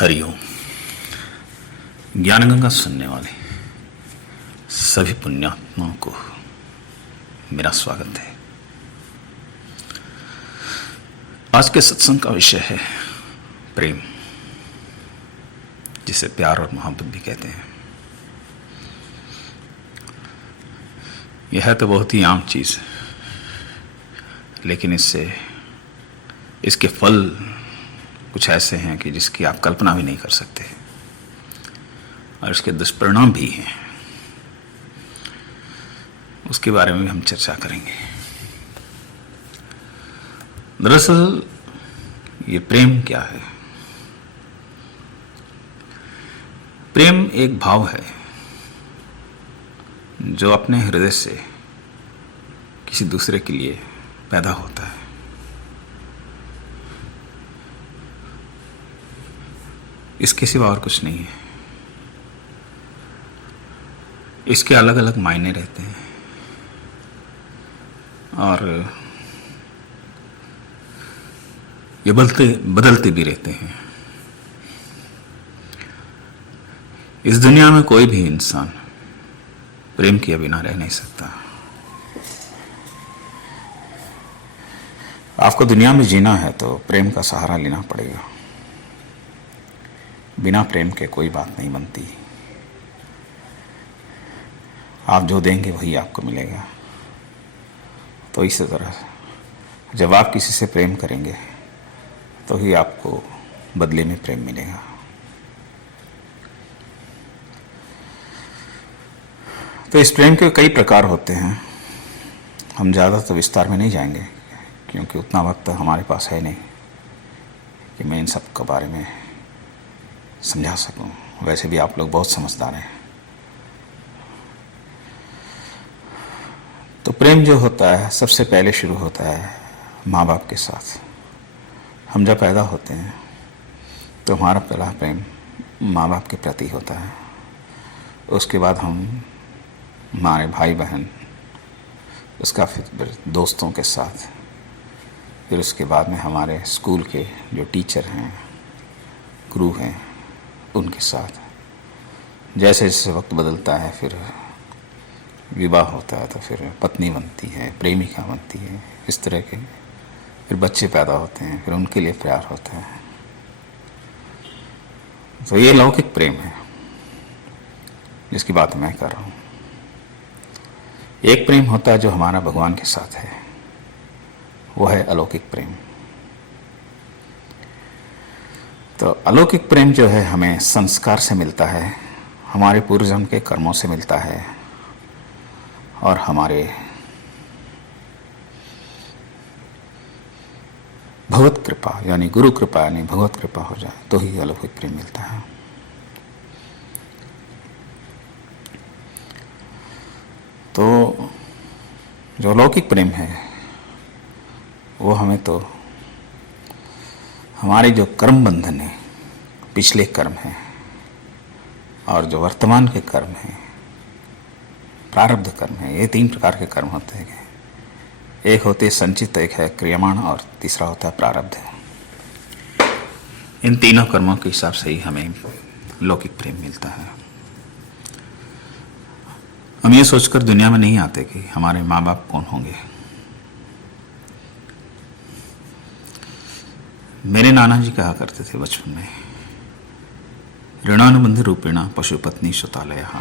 हरिओम। ज्ञान गंगा सुनने वाले सभी पुण्यात्माओं को मेरा स्वागत है। आज के सत्संग का विषय है प्रेम, जिसे प्यार और मोहब्बत भी कहते हैं। यह है तो बहुत ही आम चीज, लेकिन इसके फल कुछ ऐसे हैं कि जिसकी आप कल्पना भी नहीं कर सकते, और इसके दुष्परिणाम भी हैं। उसके बारे में भी हम चर्चा करेंगे। दरअसल ये प्रेम क्या है? प्रेम एक भाव है जो अपने हृदय से किसी दूसरे के लिए पैदा होता है। इसके सिवा और कुछ नहीं है। इसके अलग अलग मायने रहते हैं और ये बदलते भी रहते हैं। इस दुनिया में कोई भी इंसान प्रेम किए बिना रह नहीं सकता। आपको दुनिया में जीना है तो प्रेम का सहारा लेना पड़ेगा। बिना प्रेम के कोई बात नहीं बनती। आप जो देंगे वही आपको मिलेगा। तो इसी तरह जब आप किसी से प्रेम करेंगे तो ही आपको बदले में प्रेम मिलेगा। तो इस प्रेम के कई प्रकार होते हैं। हम ज़्यादा तो विस्तार में नहीं जाएंगे, क्योंकि उतना वक्त हमारे पास है नहीं कि मैं इन सब के बारे में समझा सकूं। वैसे भी आप लोग बहुत समझदार हैं। तो प्रेम जो होता है सबसे पहले शुरू होता है माँ बाप के साथ। हम जब पैदा होते हैं तो हमारा पहला प्रेम माँ बाप के प्रति होता है। उसके बाद हम हमारे भाई बहन, उसका फिर दोस्तों के साथ, फिर उसके बाद में हमारे स्कूल के जो टीचर हैं, गुरु हैं, उनके साथ। जैसे जैसे वक्त बदलता है फिर विवाह होता है, तो फिर पत्नी बनती है, प्रेमिका बनती है, इस तरह के फिर बच्चे पैदा होते हैं, फिर उनके लिए प्यार होता है। तो ये लौकिक प्रेम है जिसकी बात मैं कर रहा हूँ। एक प्रेम होता है जो हमारा भगवान के साथ है, वो है अलौकिक प्रेम। तो अलौकिक प्रेम जो है हमें संस्कार से मिलता है, हमारे पूर्वजन्म के कर्मों से मिलता है, और हमारे भगवत कृपा यानी गुरु कृपा यानी भगवत कृपा हो जाए तो ही अलौकिक प्रेम मिलता है। तो जो अलौकिक प्रेम है वो हमें तो हमारे जो कर्म बंधन है, पिछले कर्म हैं और जो वर्तमान के कर्म हैं, प्रारब्ध कर्म है, ये तीन प्रकार के कर्म होते हैं। एक होते संचित, एक है क्रियमाण, और तीसरा होता है प्रारब्ध। इन तीनों कर्मों के हिसाब से ही हमें लौकिक प्रेम मिलता है। हम ये सोचकर दुनिया में नहीं आते कि हमारे माँ बाप कौन होंगे। मेरे नाना जी कहा करते थे बचपन में, ऋणानुबंध रूपेण पशुपत्नी सुतालयः।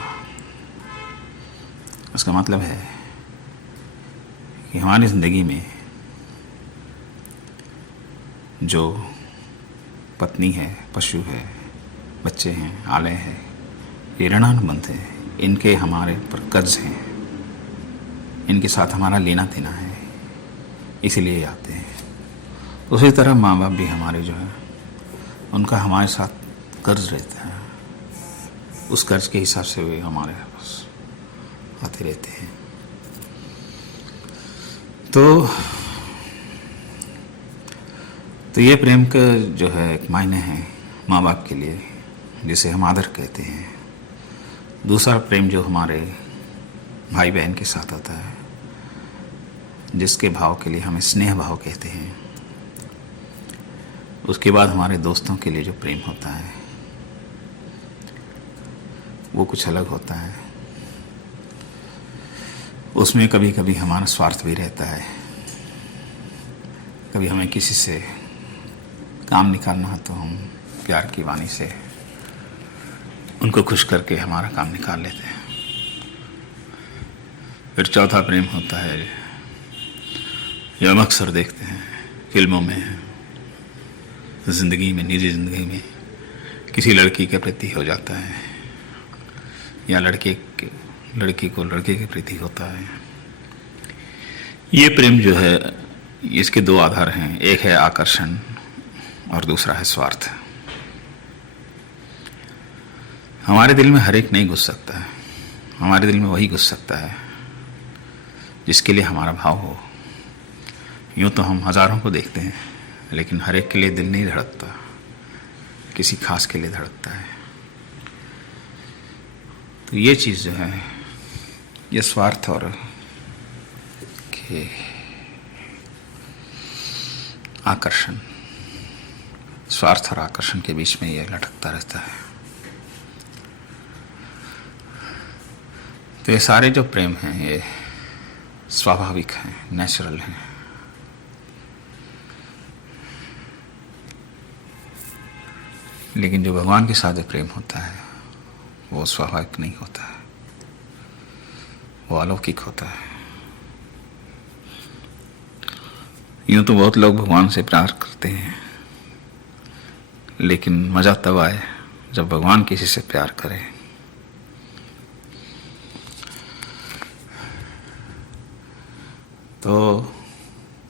उसका मतलब है कि हमारी जिंदगी में जो पत्नी है, पशु है, बच्चे हैं, आलय है, ये ऋणानुबंध है। इनके हमारे पर कर्ज हैं, इनके साथ हमारा लेना देना है, इसीलिए आते हैं। उसी तरह माँ बाप भी हमारे जो है उनका हमारे साथ कर्ज रहता है। उस कर्ज के हिसाब से वे हमारे पास आते रहते हैं। तो ये प्रेम का जो है एक मायने है माँ बाप के लिए, जिसे हम आदर कहते हैं। दूसरा प्रेम जो हमारे भाई बहन के साथ आता है, जिसके भाव के लिए हमें स्नेह भाव कहते हैं। उसके बाद हमारे दोस्तों के लिए जो प्रेम होता है वो कुछ अलग होता है। उसमें कभी कभी हमारा स्वार्थ भी रहता है। कभी हमें किसी से काम निकालना है तो हम प्यार की वाणी से उनको खुश करके हमारा काम निकाल लेते हैं। फिर चौथा प्रेम होता है जो हम अक्सर देखते हैं फिल्मों में, ज़िंदगी में, निजी ज़िंदगी में किसी लड़की के प्रति हो जाता है या लड़की को लड़के के प्रति होता है। ये प्रेम जो है इसके दो आधार हैं, एक है आकर्षण और दूसरा है स्वार्थ। हमारे दिल में हर एक नहीं घुस सकता है, हमारे दिल में वही घुस सकता है जिसके लिए हमारा भाव हो। यूँ तो हम हज़ारों को देखते हैं लेकिन हर एक के लिए दिल नहीं धड़कता, किसी खास के लिए धड़कता है। तो ये चीज़ जो है, ये स्वार्थ और के आकर्षण, स्वार्थ और आकर्षण के बीच में ये लटकता रहता है। तो ये सारे जो प्रेम हैं ये स्वाभाविक हैं, नेचुरल हैं। लेकिन जो भगवान के साथ जो प्रेम होता है वो स्वाभाविक नहीं होता है, वो अलौकिक होता है। यूँ तो बहुत लोग भगवान से प्यार करते हैं लेकिन मज़ा तब आए जब भगवान किसी से प्यार करे। तो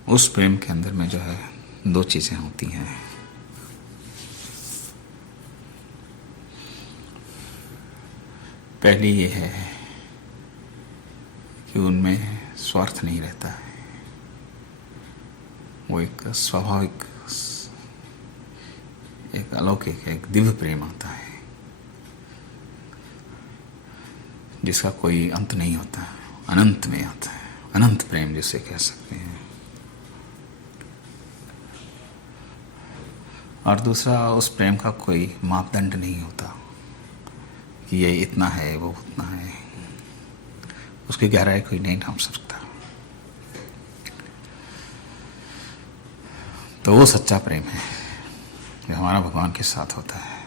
उस प्रेम के अंदर में जो है दो चीज़ें होती हैं। पहली ये है कि उनमें स्वार्थ नहीं रहता है, वो एक स्वाभाविक, एक अलौकिक, एक दिव्य प्रेम आता है जिसका कोई अंत नहीं होता, अनंत में आता है, अनंत प्रेम जिसे कह सकते हैं। और दूसरा, उस प्रेम का कोई मापदंड नहीं होता कि ये इतना है वो उतना है, उसकी गहराई कोई नहीं नाप सकता। तो वो सच्चा प्रेम है जो हमारा भगवान के साथ होता है।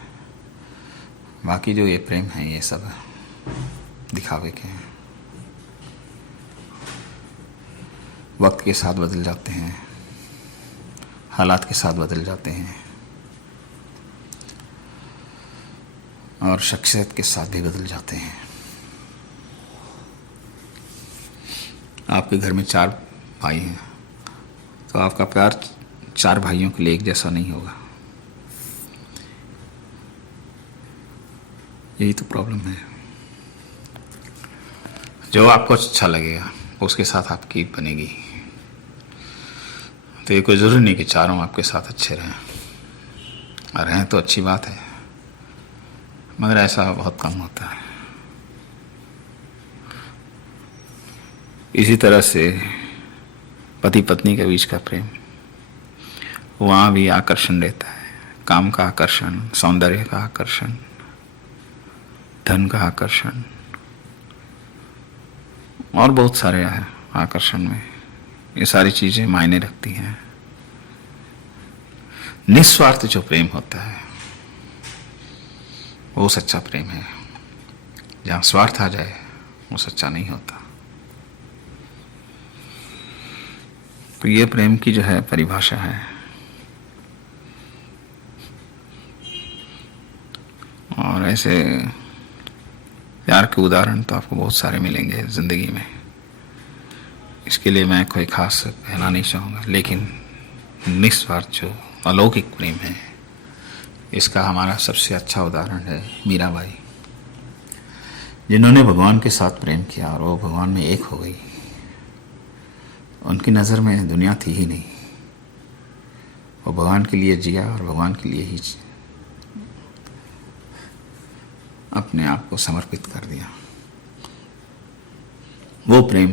बाकी जो ये प्रेम है ये सब दिखावे के हैं, वक्त के साथ बदल जाते हैं, हालात के साथ बदल जाते हैं और शख्सियत के साथ भी बदल जाते हैं। आपके घर में 4 भाई हैं तो आपका प्यार 4 भाइयों के लिए एक जैसा नहीं होगा। यही तो प्रॉब्लम है। जो आपको अच्छा लगेगा उसके साथ आपकी बनेगी। तो ये कोई ज़रूरी नहीं कि चारों आपके साथ अच्छे रहें, और रहें तो अच्छी बात है, मगर ऐसा बहुत कम होता है। इसी तरह से पति पत्नी के बीच का प्रेम, वहाँ भी आकर्षण रहता है, काम का आकर्षण, सौंदर्य का आकर्षण, धन का आकर्षण और बहुत सारे आकर्षण में ये सारी चीज़ें मायने रखती हैं। निस्वार्थ जो प्रेम होता है वो सच्चा प्रेम है। जहाँ स्वार्थ आ जाए वो सच्चा नहीं होता। तो ये प्रेम की जो है परिभाषा है। और ऐसे प्यार के उदाहरण तो आपको बहुत सारे मिलेंगे ज़िंदगी में। इसके लिए मैं कोई खास कहना नहीं चाहूँगा, लेकिन निस्वार्थ जो अलौकिक प्रेम है इसका हमारा सबसे अच्छा उदाहरण है मीराबाई, जिन्होंने भगवान के साथ प्रेम किया और वो भगवान में एक हो गई। उनकी नज़र में दुनिया थी ही नहीं, वो भगवान के लिए जिया और भगवान के लिए ही अपने आप को समर्पित कर दिया। वो प्रेम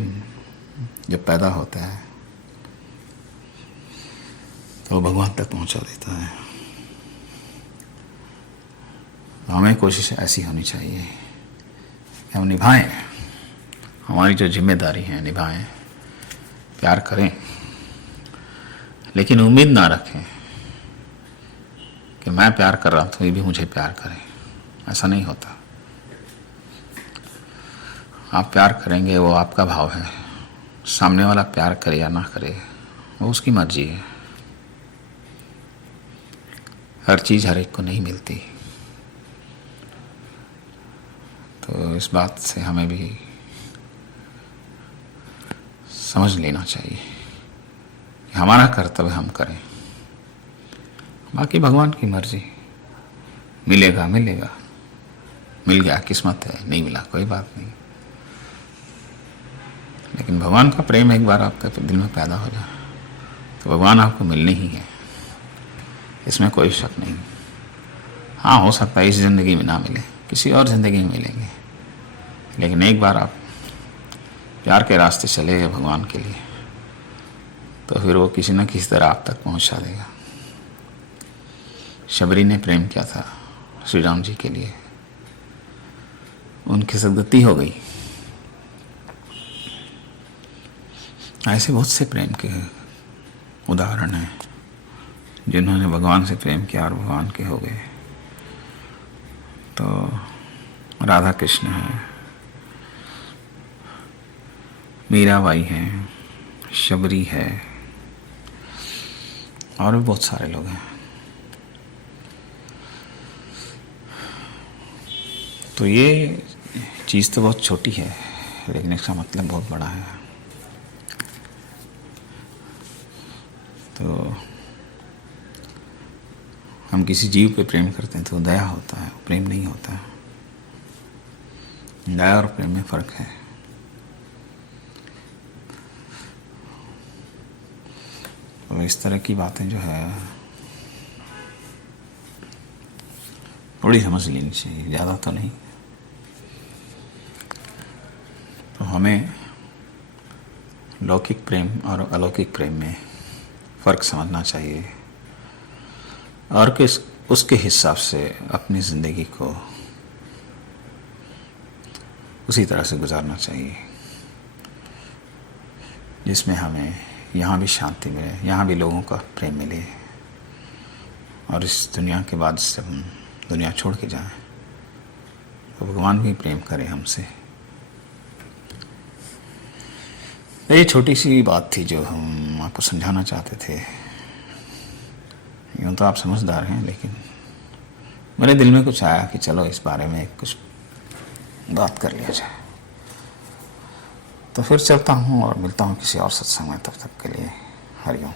जब पैदा होता है तो वो भगवान तक पहुंचा देता है। तो हमें कोशिश ऐसी होनी चाहिए कि हम निभाएं, हमारी जो जिम्मेदारी है निभाएं, प्यार करें, लेकिन उम्मीद ना रखें कि मैं प्यार कर रहा हूं तो ये भी मुझे प्यार करें। ऐसा नहीं होता। आप प्यार करेंगे, वो आपका भाव है। सामने वाला प्यार करे या ना करे वो उसकी मर्जी है। हर चीज़ हर एक को नहीं मिलती। तो इस बात से हमें भी समझ लेना चाहिए कि हमारा कर्तव्य हम करें, बाकी भगवान की मर्जी। मिलेगा मिलेगा, मिल गया किस्मत है, नहीं मिला कोई बात नहीं। लेकिन भगवान का प्रेम एक बार आपके दिल में पैदा हो जाए तो भगवान आपको मिलने ही है, इसमें कोई शक नहीं। हाँ, हो सकता है इस ज़िंदगी में ना मिले, किसी और ज़िंदगी में मिलेंगे, लेकिन एक बार आप प्यार के रास्ते चले गए भगवान के लिए तो फिर वो किसी न किसी तरह आप तक पहुंचा देगा। शबरी ने प्रेम किया था श्री राम जी के लिए, उनकी सदगति हो गई। ऐसे बहुत से प्रेम के उदाहरण हैं जिन्होंने भगवान से प्रेम किया और भगवान के हो गए। तो राधा कृष्ण है, मीराबाई हैं, शबरी है, और भी बहुत सारे लोग हैं। तो ये चीज़ तो बहुत छोटी है, लेकिन इसका मतलब बहुत बड़ा है। तो हम किसी जीव पे प्रेम करते हैं तो दया होता है, प्रेम नहीं होता है। दया और प्रेम में फ़र्क है। तो इस तरह की बातें जो है थोड़ी समझ लेनी चाहिए, ज़्यादा तो नहीं। तो हमें लौकिक प्रेम और अलौकिक प्रेम में फ़र्क समझना चाहिए और उसके हिसाब से अपनी ज़िंदगी को उसी तरह से गुजारना चाहिए जिसमें हमें यहाँ भी शांति मिले, यहाँ भी लोगों का प्रेम मिले, और इस दुनिया के बाद से हम दुनिया छोड़ के जाएं तो भगवान भी प्रेम करे हमसे। ये छोटी सी बात थी जो हम आपको समझाना चाहते थे। यूँ तो आप समझदार हैं, लेकिन मेरे दिल में कुछ आया कि चलो इस बारे में कुछ बात कर लिया जाए। तो फिर चलता हूँ और मिलता हूँ किसी और सत्संग में। तब तक के लिए हरिओम।